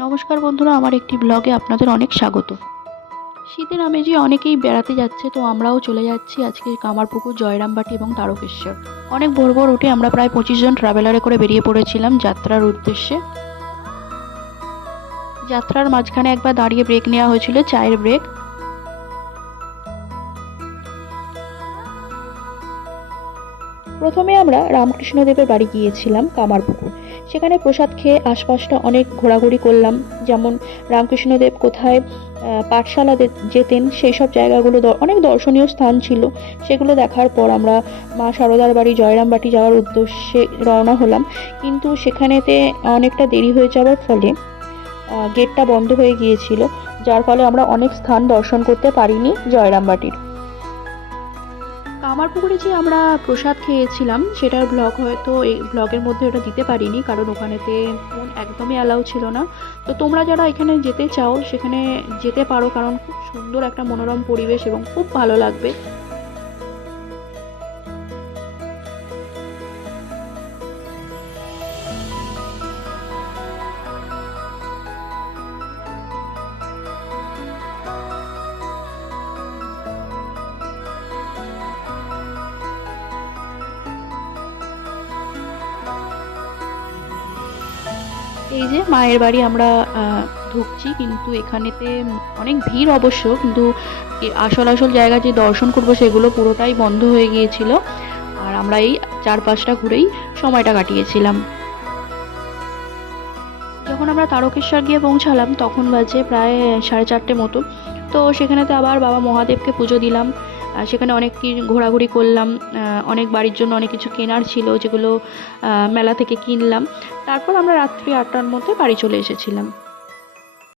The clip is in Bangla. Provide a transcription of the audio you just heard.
নমস্কার বন্ধুরা, আমার একটি ব্লগে আপনাদের অনেক স্বাগত। শীতের আমেজে অনেকেই বেড়াতে যাচ্ছে, তো আমরাও চলে যাচ্ছি আজকে কামারপুকুর, জয়রামবাটি এবং তারকেশ্বর। অনেক ভোর ভোর উঠে আমরা প্রায় 25 জন ট্রাভেলারে করে বেরিয়ে পড়েছিলাম যাত্রার উদ্দেশ্যে। যাত্রার মাঝখানে একবার দাঁড়িয়ে ব্রেক নেওয়া হয়েছিল, চায়ের ব্রেক। প্রথমে আমরা রামকৃষ্ণদেবের বাড়ি গিয়েছিলাম কামারপুকুর। সেখানে প্রসাদ খেয়ে আশপাশটা অনেক ঘোরাঘুরি করলাম, যেমন রামকৃষ্ণদেব কোথায় পাঠশালা যেতেন সেই সব জায়গাগুলো, অনেক দর্শনীয় স্থান ছিল। সেগুলো দেখার পর আমরা মা সারদার বাড়ি জয়রামবাটি যাওয়ার উদ্দেশ্যে রওনা হলাম। কিন্তু সেখানেতে অনেকটা দেরি হয়ে যাওয়ার ফলে গেটটা বন্ধ হয়ে গিয়েছিল, যার ফলে আমরা অনেক স্থান দর্শন করতে পারিনি জয়রামবাটির। কামারপুকুরে যে আমরা প্রসাদ খেয়েছিলাম সেটার ব্লগ হয়তো এই ব্লগের মধ্যে ওটা দিতে পারিনি, কারণ ওখানেতে ফোন একদমই অ্যালাউ ছিল না। তো তোমরা যারা এখানে যেতে চাও সেখানে যেতে পারো, কারণ খুব সুন্দর একটা মনোরম পরিবেশ এবং খুব ভালো লাগবে। এই যে মায়ের বাড়ি আমরা ঢুকছি, কিন্তু এখানেতে অনেক ভিড় অবশ্য, কিন্তু আসল আসল জায়গা যে দর্শন করব সেগুলো পুরোটাই বন্ধ হয়ে গিয়েছিল। আর আমরা এই চারপাশটা ঘুরেই সময়টা কাটিয়েছিলাম। যখন আমরা তারকেশ্বর গিয়ে পৌঁছালাম তখন বাজে প্রায় 4:30 মতো। তো সেখানেতে আবার বাবা মহাদেবকে পুজো দিলাম। সেখানে অনেক কি ঘোরাঘুরি করলাম। অনেক বাড়ির জন্য অনেক কিছু কেনার ছিল, যেগুলো মেলা থেকে কিনলাম। তারপর আমরা রাত্রি 8টার মধ্যে বাড়ি চলে এসেছিলাম।